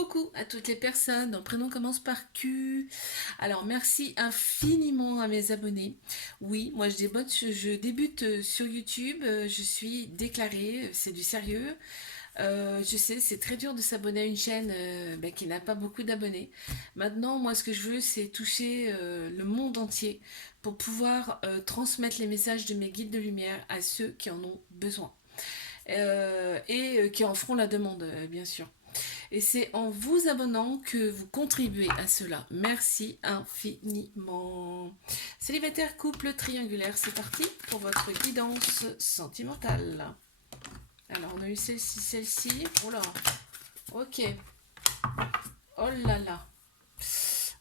Coucou à toutes les personnes, mon prénom commence par Q. Alors merci infiniment à mes abonnés. Oui, moi je débute sur YouTube, je suis déclarée, c'est du sérieux. Je sais, c'est très dur de s'abonner à une chaîne qui n'a pas beaucoup d'abonnés. Maintenant, moi ce que je veux, c'est toucher le monde entier pour pouvoir transmettre les messages de mes guides de lumière à ceux qui en ont besoin. Et qui en feront la demande, bien sûr. Et c'est en vous abonnant que vous contribuez à cela. Merci infiniment. Célibataire, couple, triangulaire, c'est parti pour votre guidance sentimentale. Alors, on a eu celle-ci, celle-ci. Oh là, ok. Oh là là.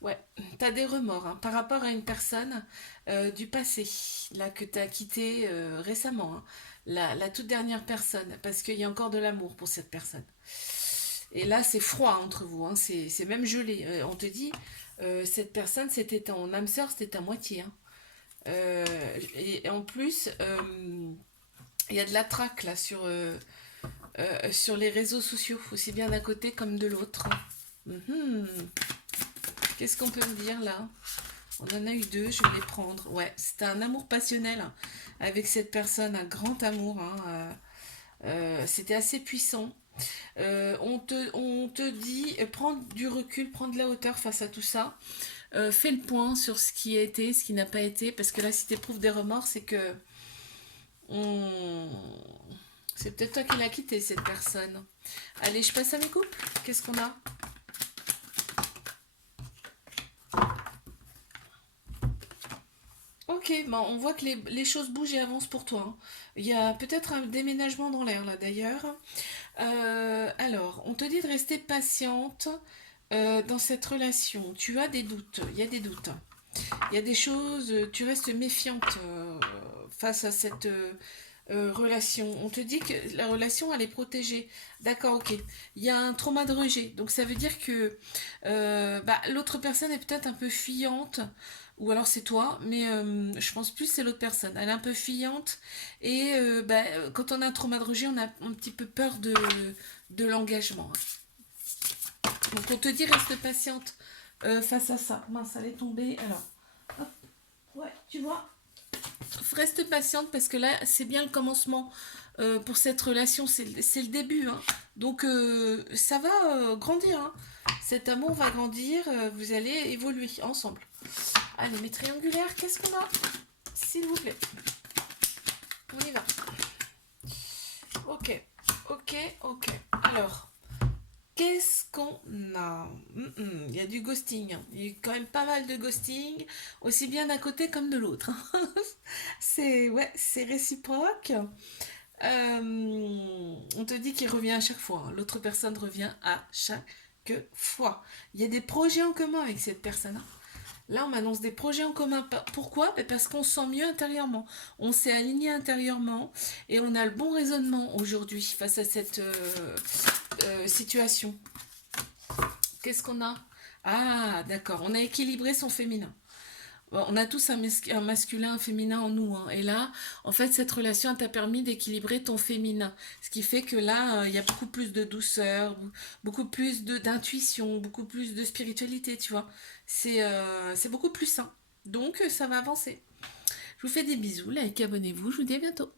Ouais, t'as des remords hein, par rapport à une personne du passé, là que t'as quitté récemment, hein, la toute dernière personne, parce qu'il y a encore de l'amour pour cette personne. Et là, c'est froid entre vous, hein, c'est même gelé. On te dit, cette personne, c'était ton âme sœur, c'était à moitié. Hein. Et en plus, il y a de la traque là sur les réseaux sociaux, aussi bien d'un côté comme de l'autre. Mhm. Qu'est-ce qu'on peut me dire là? On en a eu deux, je vais les prendre. Ouais, c'était un amour passionnel hein, avec cette personne, un grand amour. Hein, c'était assez puissant. On te dit, prends du recul, prends de la hauteur face à tout ça. Fais le point sur ce qui a été, ce qui n'a pas été, parce que là, si tu éprouves des remords, c'est que on- c'est peut-être toi qui l'as quitté, cette personne. Allez, je passe à mes couples. Qu'est-ce qu'on a? Ok, bon, on voit que les choses bougent et avancent pour toi. Hein. Il y a peut-être un déménagement dans l'air, là, d'ailleurs. Alors, on te dit de rester patiente dans cette relation. Tu as des doutes, il y a des doutes. Il y a des choses, tu restes méfiante face à cette relation. On te dit que la relation, elle est protégée. D'accord, ok. Il y a un trauma de rejet. Donc ça veut dire que l'autre personne est peut-être un peu fuyante. Ou alors c'est toi, mais je pense plus c'est l'autre personne. Elle est un peu fuyante et quand on a un trauma de rejet, on a un petit peu peur de l'engagement. Donc on te dit reste patiente face à ça. Mince, elle est tombée. Alors, hop, ouais, tu vois, reste patiente parce que là, c'est bien le commencement pour cette relation, c'est le début. Hein. Donc, ça va grandir. Hein. Cet amour va grandir, vous allez évoluer ensemble. Allez, mes triangulaires, qu'est-ce qu'on a? S'il vous plaît. On y va. Ok, ok, ok. Alors, qu'est-ce qu'on a? Il y a du ghosting. Hein. Il y a quand même pas mal de ghosting, aussi bien d'un côté comme de l'autre. Hein. C'est ouais, c'est réciproque. On te dit qu'il revient à chaque fois. Hein. L'autre personne revient à chaque fois. Il y a des projets en commun avec cette personne. Hein. Là, on m'annonce des projets en commun. Pourquoi? Parce qu'on se sent mieux intérieurement. On s'est aligné intérieurement et on a le bon raisonnement aujourd'hui face à cette situation. Qu'est-ce qu'on a? Ah, d'accord. On a équilibré son féminin. Bon, on a tous un masculin, un féminin en nous. Hein. Et là, en fait, cette relation t'a permis d'équilibrer ton féminin. Ce qui fait que là, il y a beaucoup plus de douceur, beaucoup plus d'intuition, beaucoup plus de spiritualité, tu vois. C'est beaucoup plus sain. Donc, ça va avancer. Je vous fais des bisous, like, abonnez-vous, je vous dis à bientôt.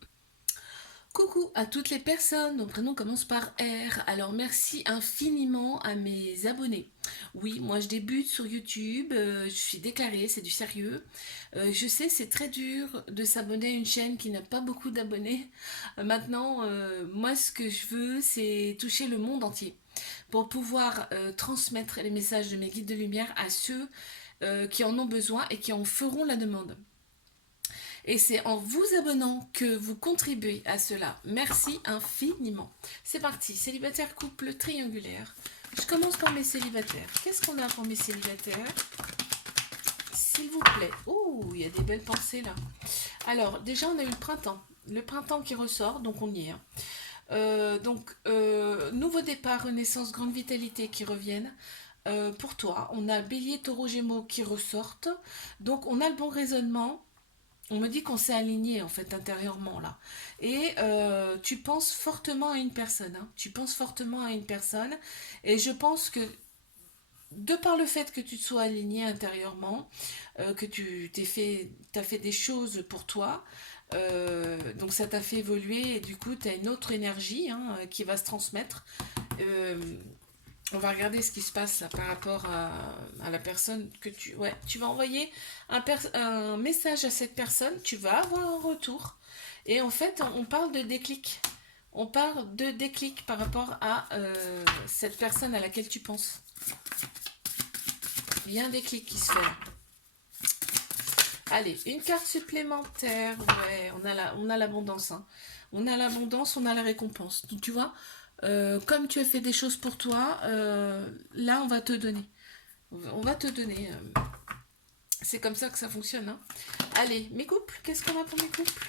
Coucou à toutes les personnes, mon prénom commence par R, alors merci infiniment à mes abonnés. Oui, moi je débute sur YouTube, je suis déclarée, c'est du sérieux. Je sais, c'est très dur de s'abonner à une chaîne qui n'a pas beaucoup d'abonnés. Maintenant, moi ce que je veux, c'est toucher le monde entier pour pouvoir transmettre les messages de mes guides de lumière à ceux qui en ont besoin et qui en feront la demande. Et c'est en vous abonnant que vous contribuez à cela. Merci infiniment. C'est parti, célibataire, couple, triangulaire. Je commence par mes célibataires. Qu'est-ce qu'on a pour mes célibataires? S'il vous plaît. Oh, il y a des belles pensées là. Alors, déjà, on a eu le printemps. Le printemps qui ressort, donc on y est. Hein. Nouveau départ, renaissance, grande vitalité qui reviennent. Pour toi, on a bélier, taureau, gémeaux qui ressortent. Donc, on a le bon raisonnement. On me dit qu'on s'est aligné en fait intérieurement là. Et tu penses fortement à une personne. Hein. Tu penses fortement à une personne. Et je pense que de par le fait que tu te sois aligné intérieurement, que t'as fait des choses pour toi, donc ça t'a fait évoluer et du coup tu as une autre énergie hein, qui va se transmettre. Euh, on va regarder ce qui se passe là, par rapport à la personne que tu... Ouais, tu vas envoyer un message à cette personne, tu vas avoir un retour. Et en fait, on parle de déclic. On parle de déclic par rapport à cette personne à laquelle tu penses. Il y a un déclic qui se fait là. Allez, une carte supplémentaire. Ouais, on a l'abondance. Hein. On a l'abondance, on a la récompense. Donc tu vois, comme tu as fait des choses pour toi, là on va te donner. On va te donner. C'est comme ça que ça fonctionne. Hein. Allez, mes couples, qu'est-ce qu'on a pour mes couples?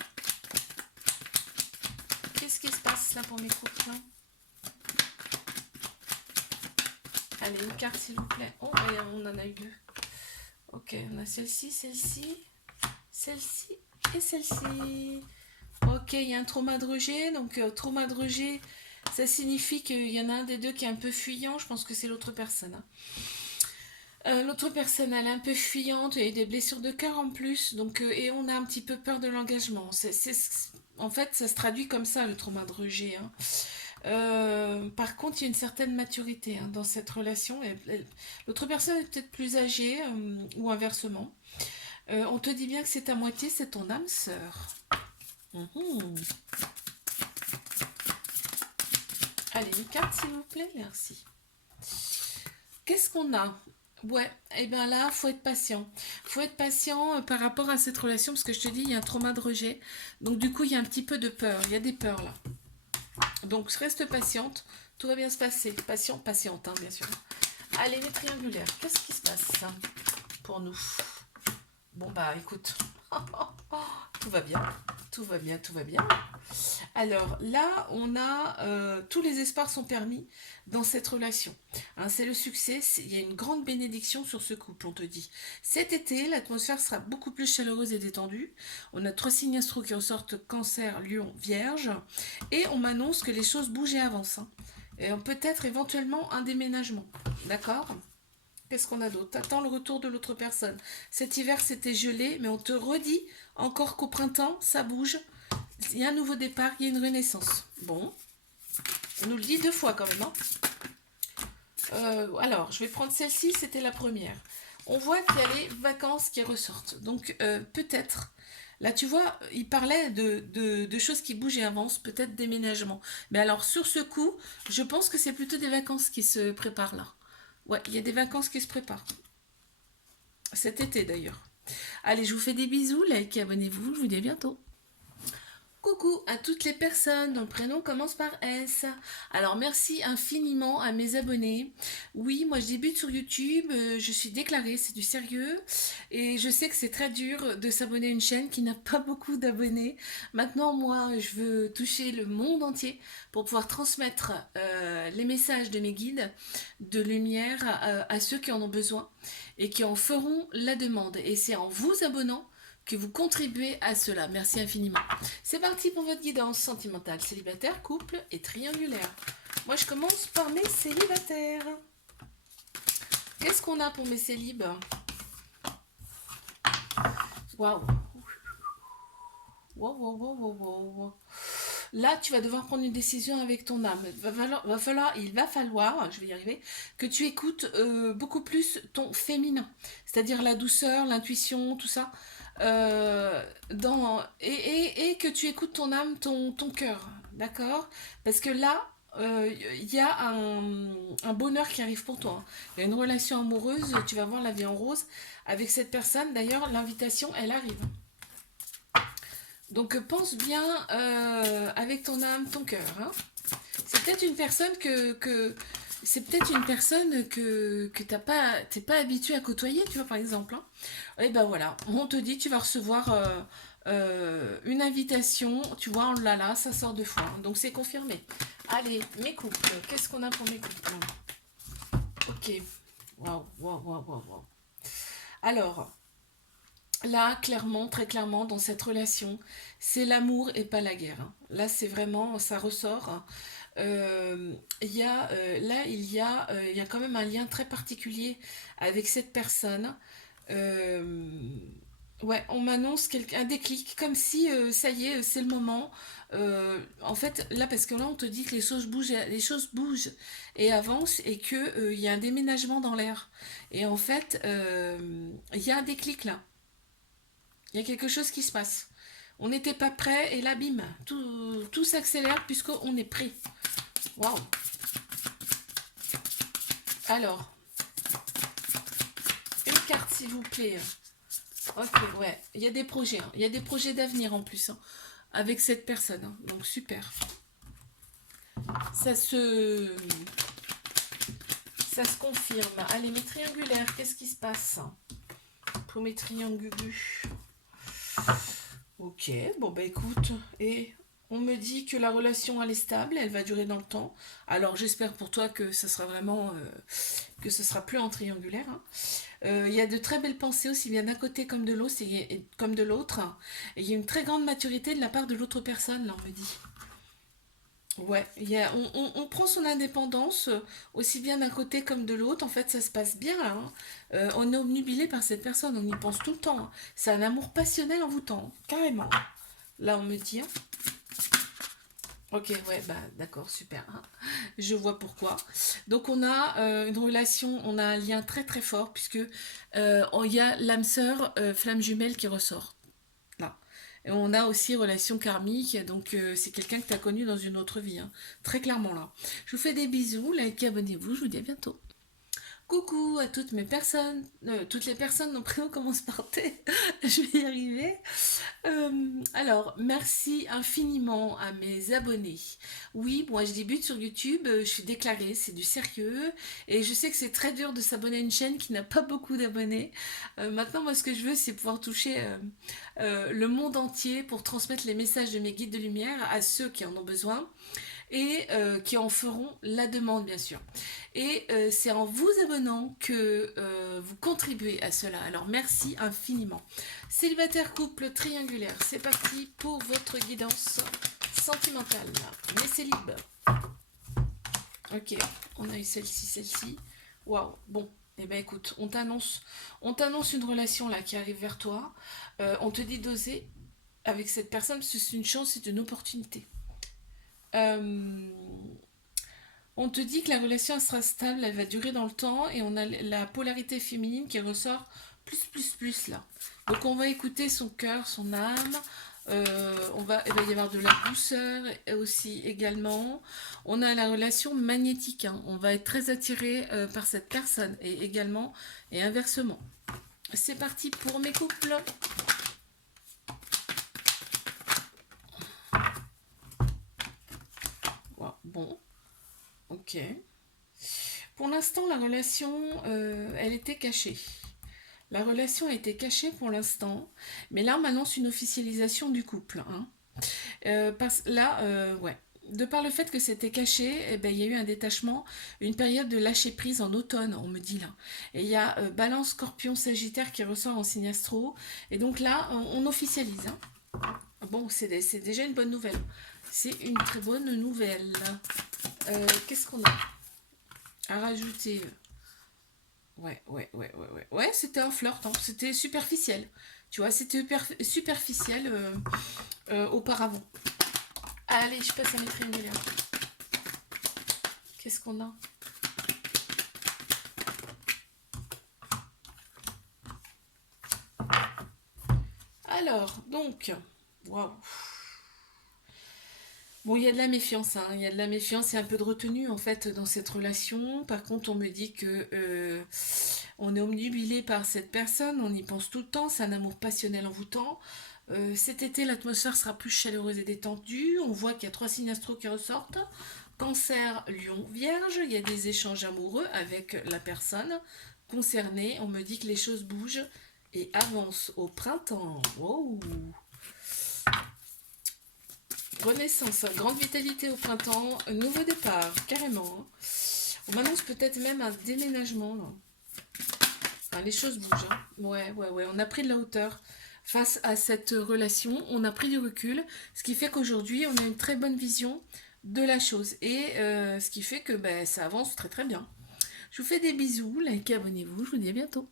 Qu'est-ce qui se passe là pour mes couples là? Allez, une carte s'il vous plaît. Oh, on en a eu deux. Ok, on a celle-ci, celle-ci, celle-ci et celle-ci. Ok, il y a un trauma de rejet. Donc, trauma de rejet, ça signifie qu'il y en a un des deux qui est un peu fuyant. Je pense que c'est l'autre personne. Hein. L'autre personne, elle est un peu fuyante et des blessures de cœur en plus. Donc, et on a un petit peu peur de l'engagement. En fait, ça se traduit comme ça, le trauma de rejet. Hein. Par contre, il y a une certaine maturité hein, dans cette relation. L'autre personne est peut-être plus âgée ou inversement. On te dit bien que c'est à moitié, c'est ton âme sœur. Mmh. Allez, une carte s'il vous plaît, merci. Qu'est-ce qu'on a? Ouais, et bien là, faut être patient. Faut être patient par rapport à cette relation, parce que je te dis, il y a un trauma de rejet. Donc du coup, il y a un petit peu de peur. Il y a des peurs là. Donc reste patiente, tout va bien se passer. Patiente, hein, bien sûr. Allez, les triangulaires, qu'est-ce qui se passe pour nous? Bon bah écoute, tout va bien, tout va bien, tout va bien. Alors là, on a tous les espoirs sont permis dans cette relation. Hein, c'est le succès, il y a une grande bénédiction sur ce couple, on te dit. Cet été, l'atmosphère sera beaucoup plus chaleureuse et détendue. On a 3 signes astro qui ressortent Cancer, Lion, Vierge. Et on m'annonce que les choses bougent et avancent. Hein. Et peut-être éventuellement un déménagement. D'accord? Qu'est-ce qu'on a d'autre? T'attends le retour de l'autre personne. Cet hiver, c'était gelé, mais on te redit encore qu'au printemps, ça bouge. Il y a un nouveau départ, il y a une renaissance. Bon, on nous le dit 2 fois quand même. Hein. Alors, je vais prendre celle-ci, c'était la première. On voit qu'il y a les vacances qui ressortent. Donc, peut-être, là tu vois, il parlait de choses qui bougent et avancent, peut-être déménagement. Mais alors, sur ce coup, je pense que c'est plutôt des vacances qui se préparent là. Ouais, il y a des vacances qui se préparent. Cet été d'ailleurs. Allez, je vous fais des bisous, likez, abonnez-vous, je vous dis à bientôt. Coucou à toutes les personnes dont le prénom commence par S. Alors merci infiniment à mes abonnés. Oui, moi je débute sur YouTube, je suis déclarée, c'est du sérieux. Et je sais que c'est très dur de s'abonner à une chaîne qui n'a pas beaucoup d'abonnés. Maintenant, moi, je veux toucher le monde entier pour pouvoir transmettre les messages de mes guides de lumière à ceux qui en ont besoin et qui en feront la demande. Et c'est en vous abonnant que vous contribuez à cela. Merci infiniment. C'est parti pour votre guidance sentimentale, célibataire, couple et triangulaire. Moi, je commence par mes célibataires. Qu'est-ce qu'on a pour mes célibes? Waouh. Wow. Là, tu vas devoir prendre une décision avec ton âme. Il va falloir, je vais y arriver, que tu écoutes beaucoup plus ton féminin. C'est-à-dire la douceur, l'intuition, tout ça. Et que tu écoutes ton âme, ton cœur, d'accord? Parce que là, il y a un bonheur qui arrive pour toi. Hein. Il y a une relation amoureuse, tu vas voir la vie en rose avec cette personne. D'ailleurs, l'invitation, elle arrive. Donc pense bien avec ton âme, ton cœur. Hein. C'est peut-être une personne que t'es pas habitué à côtoyer, tu vois, par exemple. Hein. Et ben voilà, on te dit, tu vas recevoir une invitation, tu vois, oh là là, ça sort 2 fois. Hein. Donc c'est confirmé. Allez, mes couples, qu'est-ce qu'on a pour mes couples? Ok, waouh. Alors, Là, clairement, très clairement, dans cette relation, c'est l'amour et pas la guerre, hein. Là, c'est vraiment, ça ressort, hein. Là, il y a quand même un lien très particulier avec cette personne. Euh, ouais, on m'annonce un déclic, comme si, ça y est, c'est le moment. En fait, là, parce que là, on te dit que les choses bougent et avancent et que, il y a un déménagement dans l'air. Et en fait, il y a un déclic là. Il y a quelque chose qui se passe. On n'était pas prêt et là, bim, tout s'accélère puisqu'on est prêt. Waouh. Alors, une carte s'il vous plaît. Ok, ouais. Il y a des projets, hein. Il y a des projets d'avenir en plus, hein, avec cette personne, hein. Donc super. Ça se, ça se confirme. Allez, mes triangulaires, qu'est-ce qui se passe pour mes triangulus? Ok, bon bah écoute, et on me dit que la relation elle est stable, elle va durer dans le temps. Alors j'espère pour toi que ça sera vraiment, que ce sera plus en triangulaire, hein. Il y a de très belles pensées aussi bien d'un côté comme de l'autre, comme de l'autre. Et il y a une très grande maturité de la part de l'autre personne, là on me dit. Ouais, on prend son indépendance, aussi bien d'un côté comme de l'autre. En fait, ça se passe bien là, hein. On est obnubilé par cette personne, on y pense tout le temps, hein. C'est un amour passionnel envoûtant, hein, carrément. Là, on me dit, hein. Ok, ouais, bah d'accord, super, hein. Je vois pourquoi. Donc on a, une relation, on a un lien très très fort puisque, il y a l'âme sœur, flamme jumelle qui ressort. Là. Et on a aussi relation karmique, donc, c'est quelqu'un que tu as connu dans une autre vie, hein. Très clairement là. Je vous fais des bisous, likez, abonnez-vous, je vous dis à bientôt. Coucou à toutes les personnes dont prénom commence par T. Je vais y arriver. Alors, merci infiniment à mes abonnés. Oui, moi je débute sur YouTube, je suis déclarée, c'est du sérieux. Et je sais que c'est très dur de s'abonner à une chaîne qui n'a pas beaucoup d'abonnés. Maintenant, moi ce que je veux, c'est pouvoir toucher, le monde entier pour transmettre les messages de mes guides de lumière à ceux qui en ont besoin et, qui en feront la demande, bien sûr. Et, c'est en vous abonnant que, vous contribuez à cela. Alors merci infiniment. Célibataire, couple, triangulaire, c'est parti pour votre guidance sentimentale. Mais c'est libre. Ok, on a eu celle-ci, celle-ci. Waouh, bon. Eh ben écoute, on t'annonce une relation là qui arrive vers toi. On te dit d'oser avec cette personne parce que c'est une chance, c'est une opportunité. Euh, on te dit que la relation elle sera stable, elle va durer dans le temps et on a la polarité féminine qui ressort plus là. Donc on va écouter son cœur, son âme. Il va y avoir de la douceur aussi également. On a la relation magnétique, hein. On va être très attiré, par cette personne et également et inversement. C'est parti pour mes couples. Wow, bon, ok. Pour l'instant, la relation, elle était cachée. La relation a été cachée pour l'instant, mais là on m'annonce une officialisation du couple, hein. Là, ouais. De par le fait que c'était caché, eh ben, il y a eu un détachement, une période de lâcher prise en automne, on me dit là. Et il y a, Balance, Scorpion, Sagittaire qui ressort en signe astro. Et donc là, on officialise, hein. Bon, c'est déjà une bonne nouvelle. C'est une très bonne nouvelle. Qu'est-ce qu'on a à rajouter? Ouais, c'était un flirt, hein. C'était superficiel. Tu vois, c'était superficiel, auparavant. Allez, je passe à mes triangulaires. Qu'est-ce qu'on a? Alors, donc, waouh. Bon, il y a de la méfiance, hein. Il y a de la méfiance et un peu de retenue en fait dans cette relation. Par contre, on me dit que, on est omnubilé par cette personne, on y pense tout le temps, c'est un amour passionnel envoûtant. Cet été, l'atmosphère sera plus chaleureuse et détendue. On voit qu'il y a trois signes astro qui ressortent. Cancer, Lion, Vierge. Il y a des échanges amoureux avec la personne concernée. On me dit que les choses bougent et avancent au printemps. Wow. Renaissance, grande vitalité au printemps, nouveau départ, carrément, hein. On m'annonce peut-être même un déménagement là. Enfin, les choses bougent, hein. Ouais, ouais, ouais. On a pris de la hauteur face à cette relation. On a pris du recul, ce qui fait qu'aujourd'hui, on a une très bonne vision de la chose. Et ce qui fait que ben, ça avance très très bien. Je vous fais des bisous, likez, abonnez-vous. Je vous dis à bientôt.